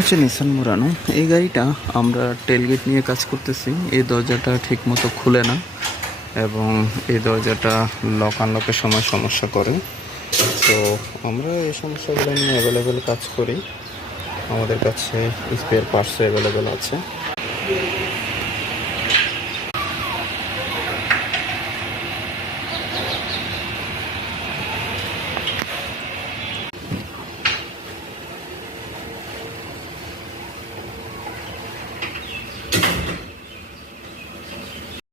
হচ্ছে নিসান মুরানো। এই গাড়িটা আমরা টেলগেট নিয়ে কাজ করতেছি। এই দরজাটা ঠিক মতো খুলে না এবং এই দরজাটা লক আনলকের সময় সমস্যা করে। তো আমরা এই সমস্যাগুলো নিয়ে অ্যাভেলেবেল কাজ করি। আমাদের কাছে স্পেয়ার পার্টসও অ্যাভেলেবেল আছে।